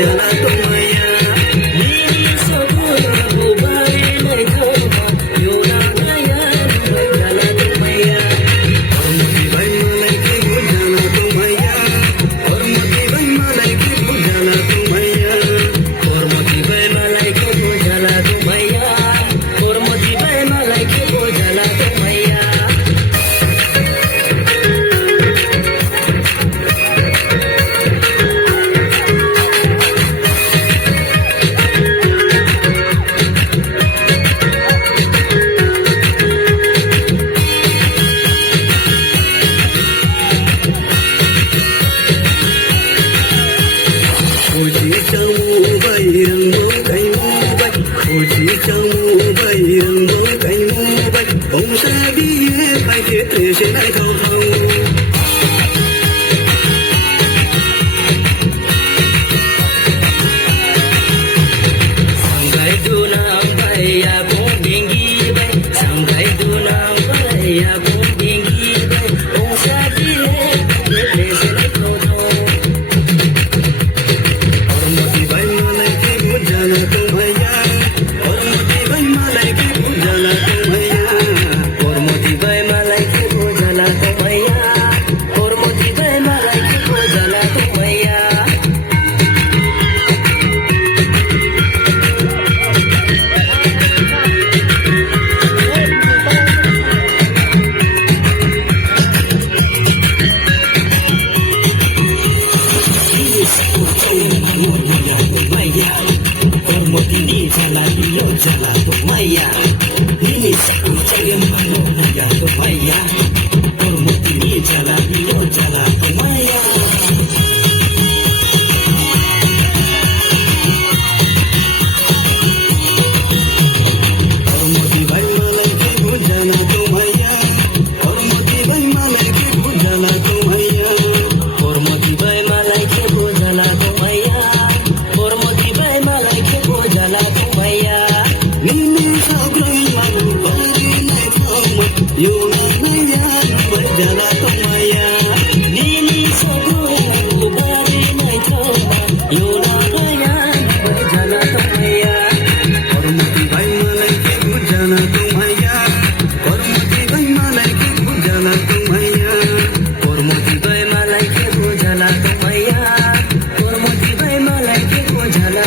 बुझला तो मैया मेरी सगुन बुबारे नै ठाउँमा एउटा नयाँ बुझला तो मैया हरमती भाइ मलाई के बुझला तो मैया हरमती भाइ मलाई के बुझला तो मैया हरमती भाइ मलाई के बुझला तो मैया हरमती भाइ मलाई के बुझला तो मैया Uji kamu bayang dong kai mu bay, uji kamu bayang dong kai mu bay, bông sa đi bay kia từ trên ai thâu thâu. Sampai tu nampai aku tinggi bay, sampai tu nampai aku tinggi bay, bông sa đi bay kia từ trên ai thâu thâu. Harmati भाइ मलाई के बुझला तो मैया हरमती भाइ मलाई के बुझला तो मैया हरमती भाइ मलाई के बुझला तो मैया हरमती भाइ मलाई के बुझला तो मैया Hormati ni jala dilo jala to maya Nini saku jayan mano naya to maya Hormati ni jala dilo jala to maya Hormati bhai malai ke bujala to maya Hormati bhai malai ke bujala to maya Hormati bhai malai ke bujala to maya Hormati bhai malai ke bujala to maya Nini sabrang manu bari nai thoma Yuna naya bujala to maya Nini sabrang bari nai thoma Yuna naya bujala to maya Hormati bhai malai ke bujala to maya Hormati bhai malai ke bujala to maya Hormati bhai malai ke bujala to maya Hormati bhai malai ke bujala